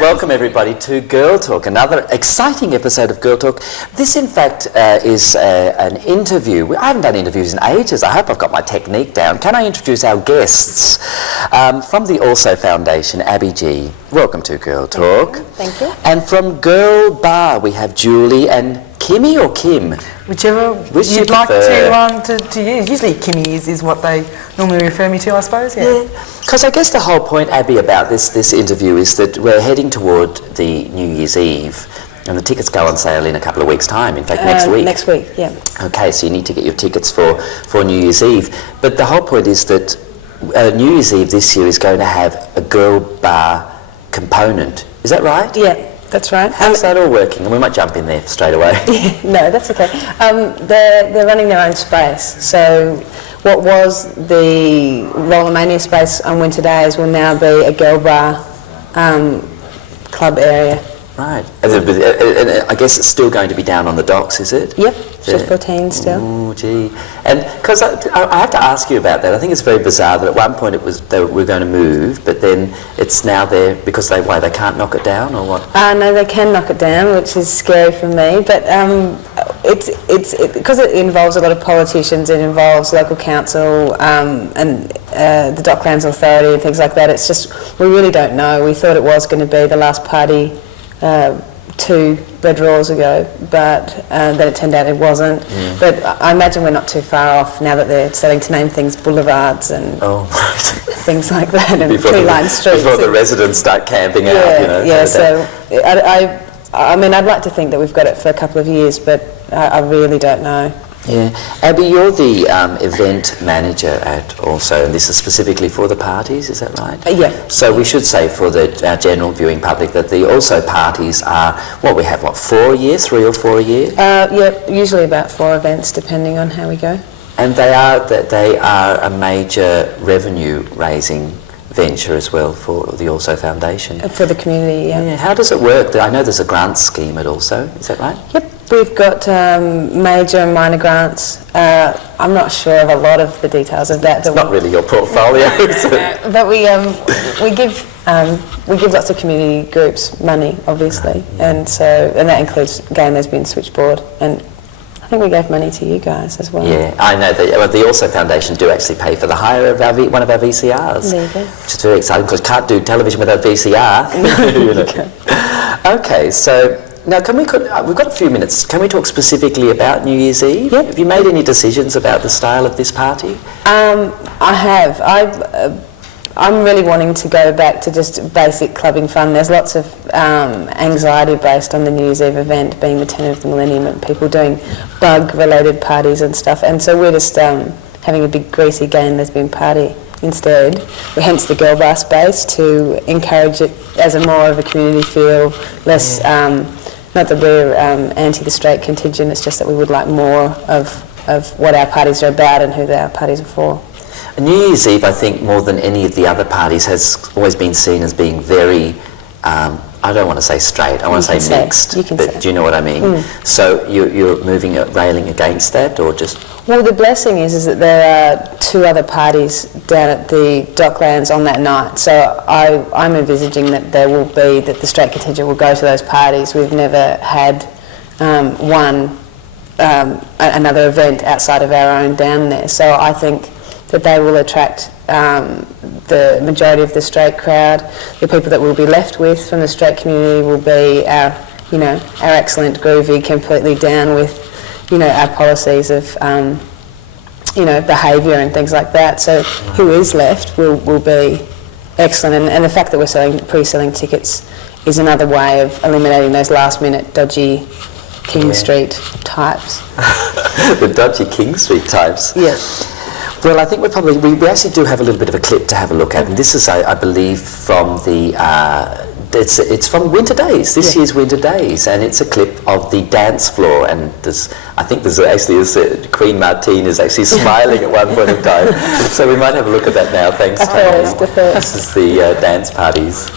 Welcome everybody to Girl Talk, another exciting episode of Girl Talk. This in fact is an interview. I haven't done interviews in ages. I hope I've got my technique down. Can I introduce our guests? From the Also Foundation, Abby G. Welcome to Girl Talk. Thank you. And from Girl Bar we have Julie and Kimmy or Kim? Whichever you'd like to use. Usually Kimmy is what they normally refer me to, I suppose. Yeah. Because I guess the whole point, Abby, about this interview is that we're heading toward the New Year's Eve, and the tickets go on sale in a couple of weeks' time. In fact, next week. Next week, yeah. Okay, so you need to get your tickets for New Year's Eve. But the whole point is that New Year's Eve this year is going to have a girl bar component. Is that right? Yeah. That's right. How's that all working? And we might jump in there straight away. No, that's okay. They're running their own space. So what was the Rollermania space on winter days will now be a girl bar club area. Right. And I guess it's still going to be down on the docks, is it? Yep, just 14 still. Oh, gee. And because I have to ask you about that. I think it's very bizarre that at one point it was they were going to move, but then it's now there because they can't knock it down or what? No, they can knock it down, which is scary for me. But it's because it involves a lot of politicians. It involves local council and the Docklands Authority and things like that. It's just we really don't know. We thought it was going to be the last party 2 Red Raws ago, but then it turned out it wasn't. Yeah. But I imagine we're not too far off now that they're starting to name things boulevards and things like that, and tree-lined streets. Before the residents start camping out, you know. Yeah, so I mean, I'd like to think that we've got it for a couple of years, but I really don't know. Yeah. Abby, you're the event manager at Also, and this is specifically for the parties, is that right? Yeah. So we should say for our general viewing public that the Also parties are, we have 4 a year, 3 or 4 a year? Yeah, usually about 4 events depending on how we go. And they are a major revenue raising venture as well for the Also Foundation. For the community, yeah. How does it work? I know there's a grant scheme at Also, is that right? Yep. We've got major and minor grants. I'm not sure of a lot of the details of that. It's not really your portfolio, is it? But we give lots of community groups money, obviously, and that includes Gay, Lesbian, Switchboard, and I think we gave money to you guys as well. Yeah, I know that the Also Foundation do actually pay for the hire of one of our VCRs, there you go. Which is very exciting because you can't do television without VCR. You know. Okay, so. Now, we've got a few minutes. Can we talk specifically about New Year's Eve? Yep. Have you made any decisions about the style of this party? I have. I'm really wanting to go back to just basic clubbing fun. There's lots of anxiety based on the New Year's Eve event being the 10th of the millennium and people doing bug-related parties and stuff. And so we're just having a big greasy gay and lesbian party instead. Hence the girl bar space to encourage it as a more of a community feel, less... Not that we're anti the straight contingent, it's just that we would like more of what our parties are about and who our parties are for. New Year's Eve, I think, more than any of the other parties, has always been seen as being very, I don't want to say straight, I want to say mixed, but do you know what I mean? So you're railing against that, or just... Well, the blessing is that there are 2 other parties down at the Docklands on that night, so I'm envisaging that that the straight contingent will go to those parties. We've never had another event outside of our own down there, so I think that they will attract the majority of the straight crowd. The people that we'll be left with from the straight community will be our excellent groovy, completely down with, our policies of, behaviour and things like that. So who is left will be excellent, and the fact that we're pre-selling tickets is another way of eliminating those last-minute dodgy King Street types. The dodgy King Street types. Yes. Well, I think we actually do have a little bit of a clip to have a look at, and this is, I believe, from the it's from Winter Days, this year's Winter Days, and it's a clip of the dance floor, and I think there's actually Queen Martine is actually smiling at one point in time, so we might have a look at that now. Thanks, Tony. This is the dance parties.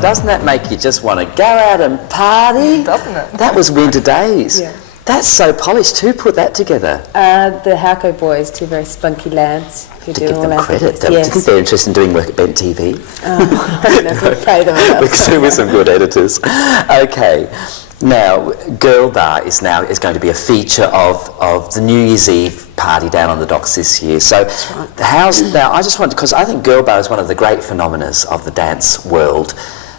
Doesn't that make you just want to go out and party? Doesn't it? That was Winter Days. Yeah. That's so polished. Who put that together? The Halco boys, two very spunky lads who To do give all them our credit. Do Yes. you think they're interested in doing work at Bent TV? I don't know if we pay them enough. Because there were some good editors. Okay. Now, Girl Bar is going to be a feature of the New Year's Eve party down on the docks this year. So, now I just want, because I think Girl Bar is one of the great phenomena of the dance world.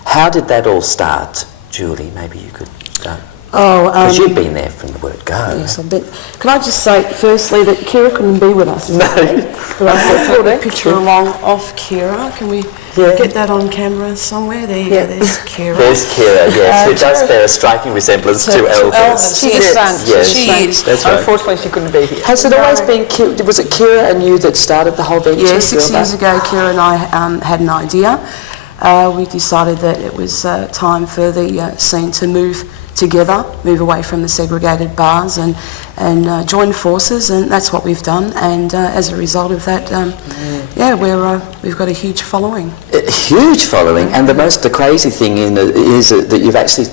How did that all start, Julie? Maybe you could go. Because you've been there from the word go. Yes, I've been. Can I just say, firstly, that Kira couldn't be with us today. But I thought take a picture along of Kira. Can we get that on camera somewhere? There you go, there's Kira. There's Kira, yes, who does bear a striking resemblance to Elvis. She is. Yes, She is. that's right. Unfortunately, she couldn't be here. Has it always been, was it Kira and you that started the whole venture? Yeah, 6 years ago, Kira and I had an idea. We decided that it was time for the scene to move together, move away from the segregated bars and join forces, and that's what we've done. And as a result of that, we've got a huge following. A huge following, and the crazy thing is that you've actually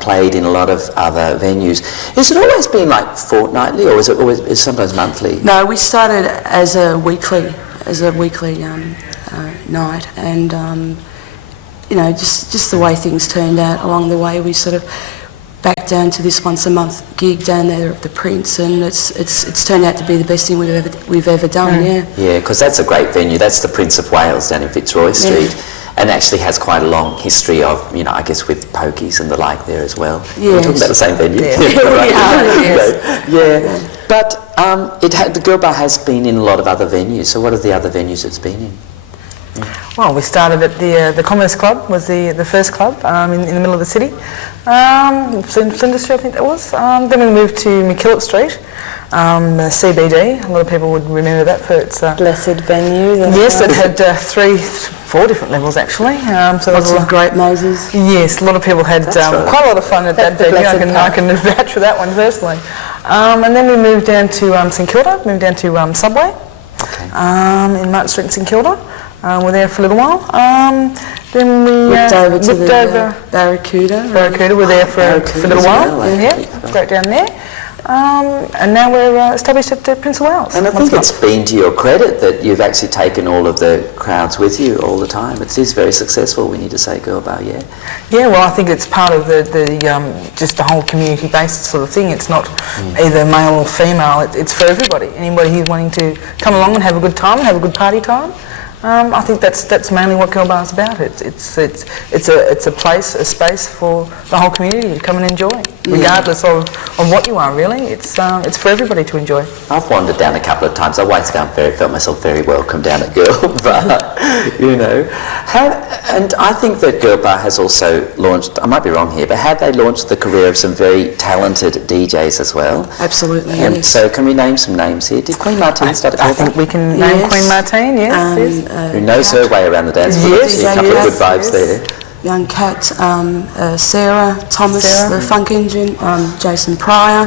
played in a lot of other venues. Has it always been like fortnightly, or is it always sometimes monthly? No, we started as a weekly night, and just the way things turned out along the way, we sort of back down to this once a month gig down there at the Prince, and it's turned out to be the best thing we've ever done. Yeah, because that's a great venue. That's the Prince of Wales down in Fitzroy Street, and actually has quite a long history of, I guess with pokies and the like there as well. Yes. We're talking about the same venue. But the Girl Bar has been in a lot of other venues. So what are the other venues it's been in? Well, we started at the Commerce Club, was the first club in the middle of the city. Flinders Street, I think that was. Then we moved to McKillop Street, CBD. A lot of people would remember that for its... Blessed venue. Yes, it had 4 different levels actually. So Lots of great Moses. Yes, a lot of people had quite a lot of fun at that venue. I can vouch for that one personally. And then we moved down to St Kilda, moved down to Subway in Martin Street in St Kilda. We're there for a little while. Then we whipped over to the Barracuda. We're there for a little while. Well, Great down there. and now we're established at Prince of Wales. And I think it's been to your credit that you've actually taken all of the crowds with you all the time. It is very successful, we need to say, Girl Bar, yeah. Yeah, well, I think it's part of the just the whole community-based sort of thing. It's not either male or female. It's for everybody. Anybody who's wanting to come along and have a good time, have a good party time. I think that's mainly what Girl Bar's about. It's a place, a space for the whole community to come and enjoy, regardless of what you are. Really, it's for everybody to enjoy. I've wandered down a couple of times. I always felt myself very welcome down at Girl Bar. You know, and I think that Girl Bar has also launched. I might be wrong here, but have they launched the career of some very talented DJs as well? Absolutely. Yes. So can we name some names here? Did Queen Martine start at Girl Bar? I think we can name Queen Martine. Yes. Who knows her way around the dance floor? Yes, A couple of good vibes there. Young Cat, Sarah, Thomas, the Funk Engine, Jason Pryor.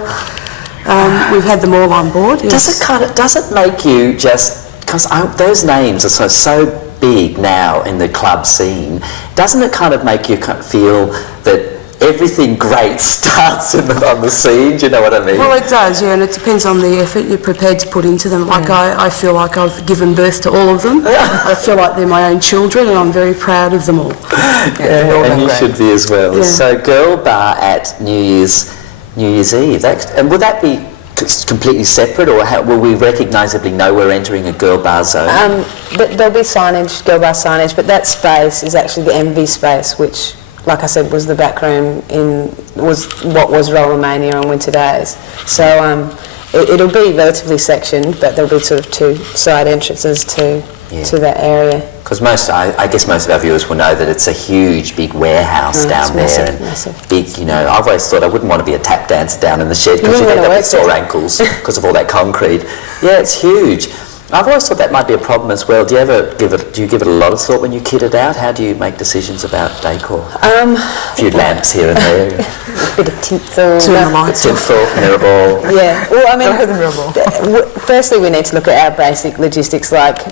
We've had them all on board. Yes. Does it make you just, because those names are so big now in the club scene, doesn't it kind of make you feel that everything great starts on the scene? Do you know what I mean? Well, it does, yeah, and it depends on the effort you're prepared to put into them. Like I feel like I've given birth to all of them. I feel like they're my own children, and I'm very proud of them all. And you should be as well. Yeah. So, Girl Bar at New Year's Eve, and will that be completely separate, or will we recognisably know we're entering a Girl Bar zone? There'll be signage, Girl Bar signage, but that space is actually the MV space, which, like I said, was the back room was what was Rollermania on winter days. So it'll be relatively sectioned, but there'll be sort of two side entrances to that area. Because I guess most of our viewers will know that it's a huge, big warehouse down there. Massive. Big, you know, I've always thought I wouldn't want to be a tap dancer down in the shed because you'd end up with sore ankles because of all that concrete. Yeah, it's huge. I've always thought that might be a problem as well. Do you give it a lot of thought when you kit it out? How do you make decisions about decor? A few lamps here and there. A bit of tinsel. Tinsel, mirror ball. Yeah. Well, I mean, firstly we need to look at our basic logistics, like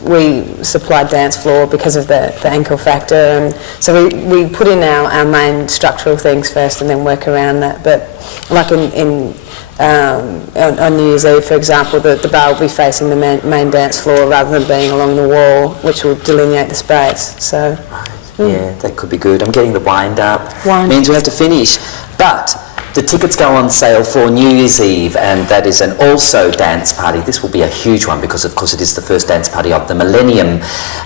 we supply dance floor because of the ankle factor, and so we put in our main structural things first and then work around that. But like on New Year's Eve, for example, the bar will be facing the main dance floor rather than being along the wall, which will delineate the space. So, yeah, that could be good. I'm getting the wind up. Means we have to finish, but the tickets go on sale for New Year's Eve, and that is an also dance party. This will be a huge one because, of course, it is the first dance party of the millennium,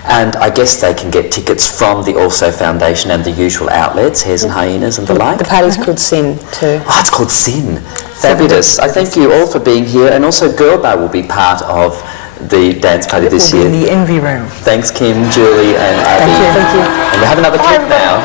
and I guess they can get tickets from the Also Foundation and the usual outlets, Hares and Hyenas and the like. The party's called Sin too. Oh, it's called Sin. Fabulous. I thank you all for being here, and also Girl Bar will be part of the dance party this year. In the Envy Room. Thanks, Kim, Julie, and Abby. Thank you. And we have another clip now.